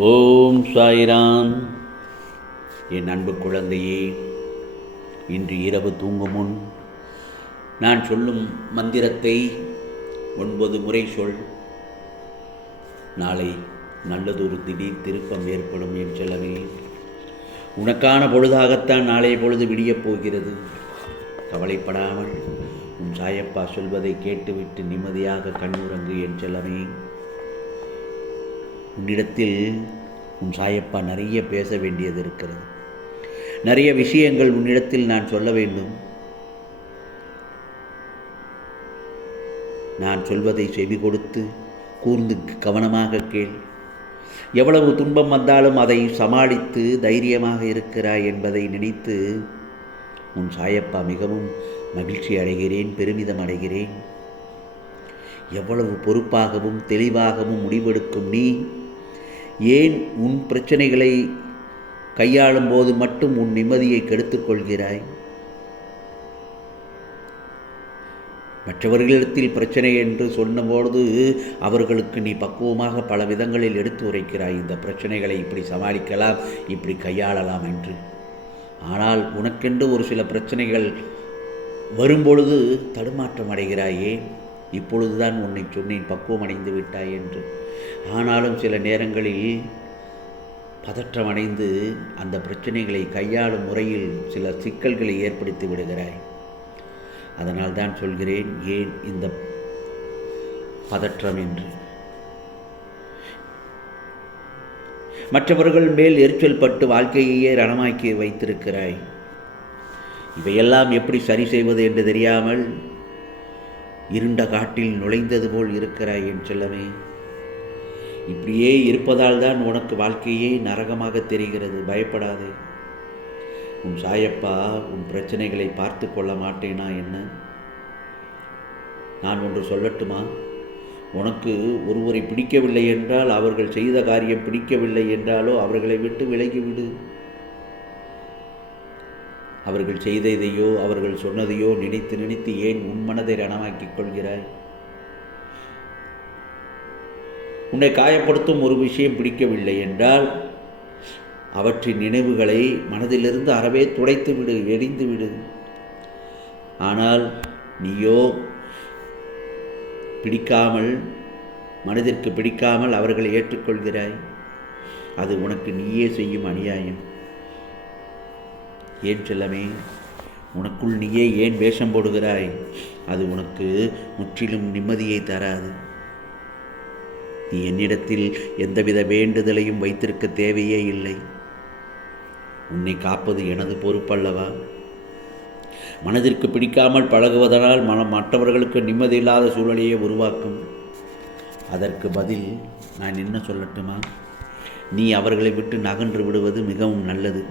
ஓம் சாய்ராம். என் அன்பு குழந்தையே, இன்று இரவு தூங்கும் முன் நான் சொல்லும் மந்திரத்தை 9 முறை சொல். நாளை நல்லதொரு திடீர் திருப்பம் ஏற்படும் என் செல்லமே. உனக்கான பொழுதாகத்தான் நாளைய பொழுது விடியப் போகிறது. கவலைப்படாமல் உன் சாயப்பா சொல்வதை கேட்டுவிட்டு நிம்மதியாக கண்ணுறங்கு என் செல்லமே. உன்னிடத்தில் உன் சாயப்பா நிறைய பேச வேண்டியது இருக்கிறது. நிறைய விஷயங்கள் உன்னிடத்தில் நான் சொல்ல வேண்டும். நான் சொல்வதை செவி கொடுத்து கூர்ந்து கவனமாக கேள். எவ்வளவு துன்பம் வந்தாலும் அதை சமாளித்து தைரியமாக இருக்கிறாய் என்பதை நினைத்து உன் சாயப்பா மிகவும் மகிழ்ச்சி அடைகிறேன், பெருமிதம் அடைகிறேன். எவ்வளவு பொறுப்பாகவும் தெளிவாகவும் முடிவெடுக்கும் நீ ஏன் உன் பிரச்சனைகளை கையாளும் போது மட்டும் உன் நிம்மதியை கெடுத்துக் கொள்கிறாய்? மற்றவர்களிடத்தில் பிரச்சனை என்று சொன்னபோது அவர்களுக்கு நீ பக்குவமாக பல விதங்களில் எடுத்து உரைக்கிறாய். இந்த பிரச்சனைகளை இப்படி சமாளிக்கலாம், இப்படி கையாளலாம் என்று. ஆனால் உனக்கென்று ஒரு சில பிரச்சனைகள் வரும்பொழுது தடுமாற்றம் அடைகிறாயே. இப்பொழுதுதான் உன்னை சொன்னேன் பக்குவம் அடைந்து விட்டாய் என்று. ஆனாலும் சில நேரங்களில் பதற்றம் அடைந்து அந்த பிரச்சனைகளை கையாளும் முறையில் சில சிக்கல்களை ஏற்படுத்தி விடுகிறாய். அதனால் தான் சொல்கிறேன், ஏன் இந்த பதற்றம் என்று. மற்றவர்கள் மேல் எரிச்சல் பட்டு வாழ்க்கையையே ரணமாக்கி வைத்திருக்கிறாய். இவையெல்லாம் எப்படி சரி செய்வது என்று தெரியாமல் இருண்ட காட்டில் நுழைந்தது போல் இருக்கிறாய் என் செல்லமே. இப்படியே இருப்பதால் தான் உனக்கு வாழ்க்கையே நரகமாக தெரிகிறது. பயப்படாதே. உன் சாயப்பா உன் பிரச்சனைகளை பார்த்து கொள்ள மாட்டேனா என்ன? நான் ஒன்று சொல்லட்டுமா? உனக்கு ஒருவரை பிடிக்கவில்லை என்றால், அவர்கள் செய்த காரியம் பிடிக்கவில்லை என்றாலோ அவர்களை விட்டு விலகிவிடு. அவர்கள் செய்ததையோ அவர்கள் சொன்னதையோ நினைத்து நினைத்து ஏன் உன் மனதை ரணமாக்கிக் கொள்கிறாய்? உன்னை காயப்படுத்தும் ஒரு விஷயம் பிடிக்கவில்லை என்றால் அவற்றின் நினைவுகளை மனதிலிருந்து அறவே துடைத்து விடு, எரிந்து விடு. ஆனால் நீயோ மனதிற்கு பிடிக்காமல் அவர்களை ஏற்றுக்கொள்கிறாய். அது உனக்கு நீயே செய்யும் அநியாயம். ஏன் செல்லமே, உனக்குள் நீயே ஏன் வேஷம் போடுகிறாய்? அது உனக்கு முற்றிலும் நிம்மதியை தராது. நீ என்னிடத்தில் எந்தவித வேண்டுதலையும் வைத்திருக்க தேவையே இல்லை. உன்னை காப்பது எனது பொறுப்பல்லவா? மனதிற்கு பிடிக்காமல் பழகுவதனால் மற்றவர்களுக்கு நிம்மதி இல்லாத சூழலையே உருவாக்கும். அதற்கு பதில் நான் என்ன சொல்லட்டுமா? நீ அவர்களை விட்டு நகன்று விடுவது மிகவும் நல்லது.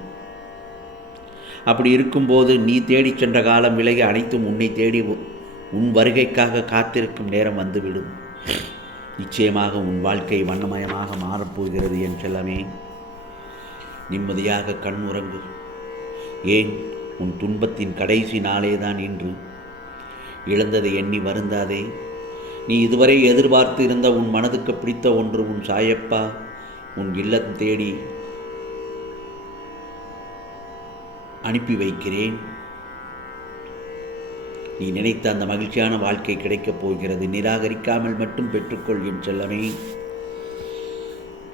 அப்படி இருக்கும்போது நீ தேடிச் சென்ற காலம் விலகி அனைத்தும் உன்னை தேடி உன் வருகைக்காக காத்திருக்கும் நேரம் வந்துவிடும். நிச்சயமாக உன் வாழ்க்கை வண்ணமயமாக மாறப்போகிறது என் செல்லமே. நிம்மதியாக கண் உறங்கு. ஏன், உன் துன்பத்தின் கடைசி நாளேதான் இன்று. இழந்ததை எண்ணி வருந்தாதே. நீ இதுவரை எதிர்பார்த்து இருந்த உன் மனதுக்கு பிடித்த ஒன்று உன் சாயப்பா உன் இல்லம் தேடி அனுப்பி வைக்கிறேன். நீ நினைத்த அந்த மகிழ்ச்சியான வாழ்க்கை கிடைக்கப் போகிறது. நிராகரிக்காமல் மட்டும் பெற்றுக்கொள் என் செல்லமே.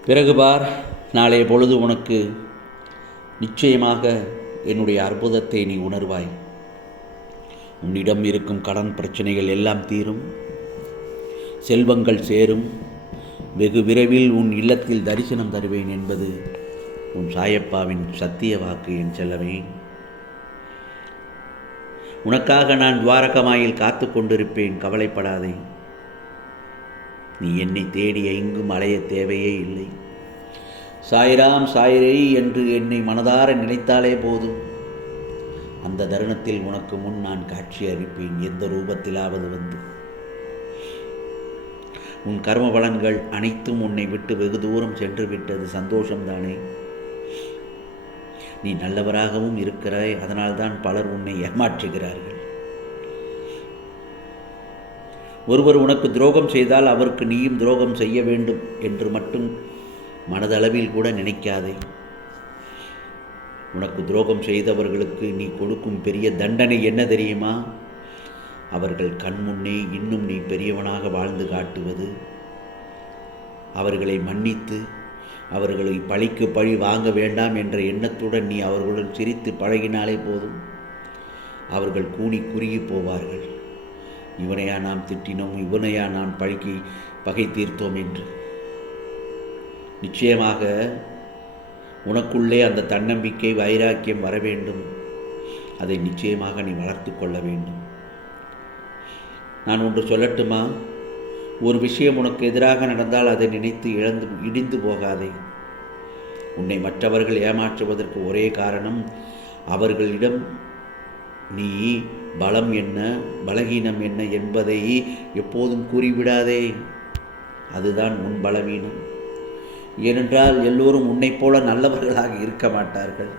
பிறகு பார், நாளைய பொழுது உனக்கு நிச்சயமாக என்னுடைய அற்புதத்தை நீ உணர்வாய். உன்னிடம் இருக்கும் கடன் பிரச்சனைகள் எல்லாம் தீரும், செல்வங்கள் சேரும். வெகு விரைவில் உன் இல்லத்தில் தரிசனம் தருவேன் என்பது உன் சாயப்பாவின் சத்திய வாக்கு என் செல்லமே. உனக்காக நான் துவாரகமாயில் காத்து கொண்டிருப்பேன். கவலைப்படாதே. நீ என்னை தேடி எங்கும் அலைய தேவையே இல்லை. சாய்ராம் சாய்ரே என்று என்னை மனதார நினைத்தாலே போதும். அந்த தருணத்தில் உனக்கு முன் நான் காட்சி அளிப்பேன், எந்த ரூபத்திலாவது வந்து. உன் கர்ம பலன்கள் அனைத்தும் உன்னை விட்டு வெகு தூரம் சென்று விட்டது. சந்தோஷம்தானே? நீ நல்லவராகவும் இருக்கிறாய். அதனால்தான் பலர் உன்னை ஏமாற்றுகிறார்கள். ஒருவர் உனக்கு துரோகம் செய்தால் அவருக்கு நீயும் துரோகம் செய்ய வேண்டும் என்று மட்டும் மனதளவில் கூட நினைக்காதே. உனக்கு துரோகம் செய்தவர்களுக்கு நீ கொடுக்கும் பெரிய தண்டனை என்ன தெரியுமா? அவர்கள் கண்முன்னே இன்னும் நீ பெரியவனாக வாழ்ந்து காட்டுவது. அவர்களை மன்னித்து அவர்களை பழிக்கு பழி வாங்க வேண்டாம் என்ற எண்ணத்துடன் நீ அவர்களுடன் சிரித்து பழகினாலே போதும். அவர்கள் கூனி குறுகி போவார்கள். இவனையா நாம் திட்டினோம், இவனையா நாம் பகை தீர்த்தோம் என்று. நிச்சயமாக உனக்குள்ளே அந்த தன்னம்பிக்கை, வைராக்கியம் வர வேண்டும். அதை நிச்சயமாக நீ வளர்த்து கொள்ள வேண்டும். நான் ஒன்று சொல்லட்டுமா? ஒரு விஷயம் உனக்கு எதிராக நடந்தால் அதை நினைத்து இடிந்து போகாதே. உன்னை மற்றவர்கள் ஏமாற்றுவதற்கு ஒரே காரணம், அவர்களிடம் நீ பலம் என்ன பலகீனம் என்ன என்பதை எப்போதும் கூறிவிடாதே. அதுதான் உன் பலவீனம். ஏனென்றால் எல்லோரும் உன்னைப் போல நல்லவர்களாக இருக்க மாட்டார்கள்.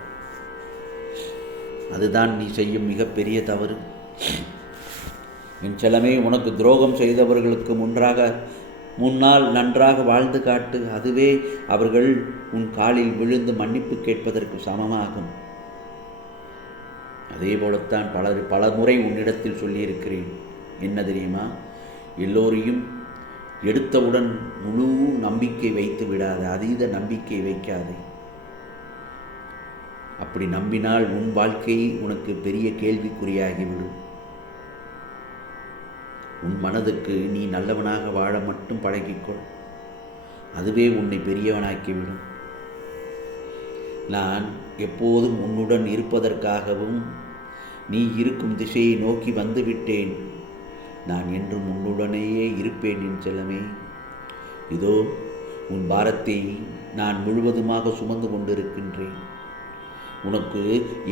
அதுதான் நீ செய்யும் மிகப்பெரிய தவறு. என் செல்லமே, உனக்கு துரோகம் செய்தவர்களுக்கு முன்னால் நன்றாக வாழ்ந்து காட்டு. அதுவே அவர்கள் உன் காலில் விழுந்து மன்னிப்பு கேட்பதற்கு சமமாகும். அதே போலத்தான் பல முறை உன்னிடத்தில் சொல்லியிருக்கிறேன். என்ன தெரியுமா? எல்லோரையும் எடுத்தவுடன் முழு நம்பிக்கை வைத்து விடாது, அதீத நம்பிக்கை வைக்காதே. அப்படி நம்பினால் உன் வாழ்க்கை உனக்கு பெரிய கேள்விக்குறியாகிவிடும். உன் மனதுக்கு நீ நல்லவனாக வாழ மட்டும் பழகிக்கொள். அதுவே உன்னை பெரியவனாக்கிவிடும். நான் எப்போதும் உன்னுடன் இருப்பதற்காகவும் நீ இருக்கும் திசையை நோக்கி வந்துவிட்டேன். நான் என்றும் உன்னுடனேயே இருப்பேன் என் செல்லமே. இதோ உன் பாரத்தை நான் முழுவதுமாக சுமந்து கொண்டிருக்கின்றேன். உனக்கு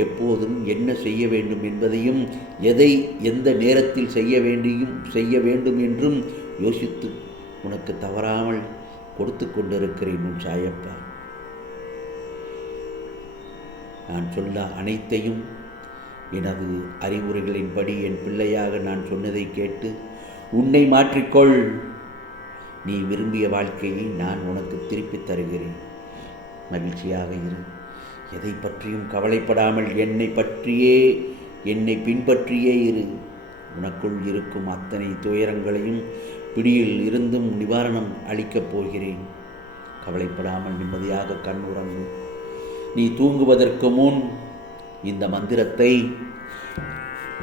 எப்போதும் என்ன செய்ய வேண்டும் என்பதையும், எதை எந்த நேரத்தில் செய்ய வேண்டும் என்றும் யோசித்து உனக்கு தவறாமல் கொடுத்து கொண்டிருக்கிறேன் உன் சாயப்பா. நான் சொல்ல அனைத்தையும் எனது அறிவுரைகளின்படி என் பிள்ளையாக நான் சொன்னதை கேட்டு உன்னை மாற்றிக்கொள். நீ விரும்பிய வாழ்க்கையை நான் உனக்கு திருப்பித் தருகிறேன். மகிழ்ச்சியாக இரு. எதை பற்றியும் கவலைப்படாமல் என்னை பின்பற்றியே இரு. உனக்குள் இருக்கும் அத்தனை துயரங்களையும் பிடியில் இருந்தும் நிவாரணம் அளிக்கப் போகிறேன். கவலைப்படாமல் நிம்மதியாக கண்ணுறங்கு. நீ தூங்குவதற்கு முன் இந்த மந்திரத்தை,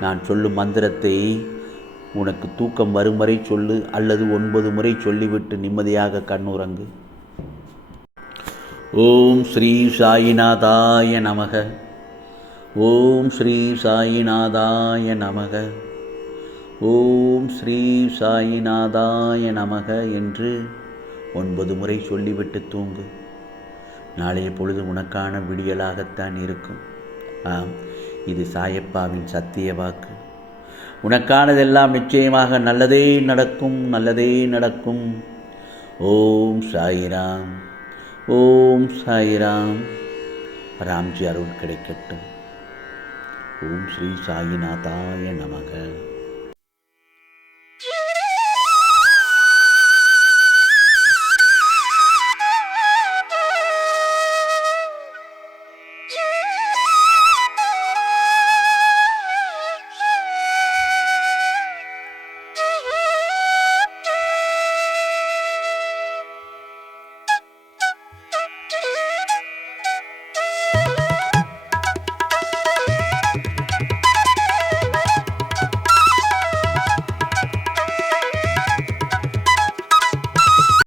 நான் சொல்லும் மந்திரத்தை உனக்கு தூக்கம் வரும் வரை சொல்லு, அல்லது 9 முறை சொல்லிவிட்டு நிம்மதியாக கண்ணுறங்கு. ஓம் ஸ்ரீ சாயிநாதாய நமக. ஓம் ஸ்ரீ சாயிநாதாய நமக. ஓம் ஸ்ரீ சாயிநாதாய நமக என்று 9 முறை சொல்லிவிட்டு தூங்கு. நாளைய பொழுது உனக்கான விடியலாகத்தான் இருக்கும். ஆம், இது சாயப்பாவின் சத்திய வாக்கு. உனக்கானதெல்லாம் நிச்சயமாக நல்லதே நடக்கும், நல்லதே நடக்கும். ஓம் சாயிராம். ஓம் சாயிராம். ராம்ஜி அருள் கிடைக்கட்டும். ஓம் ஸ்ரீ சாயிநாதாய நமக.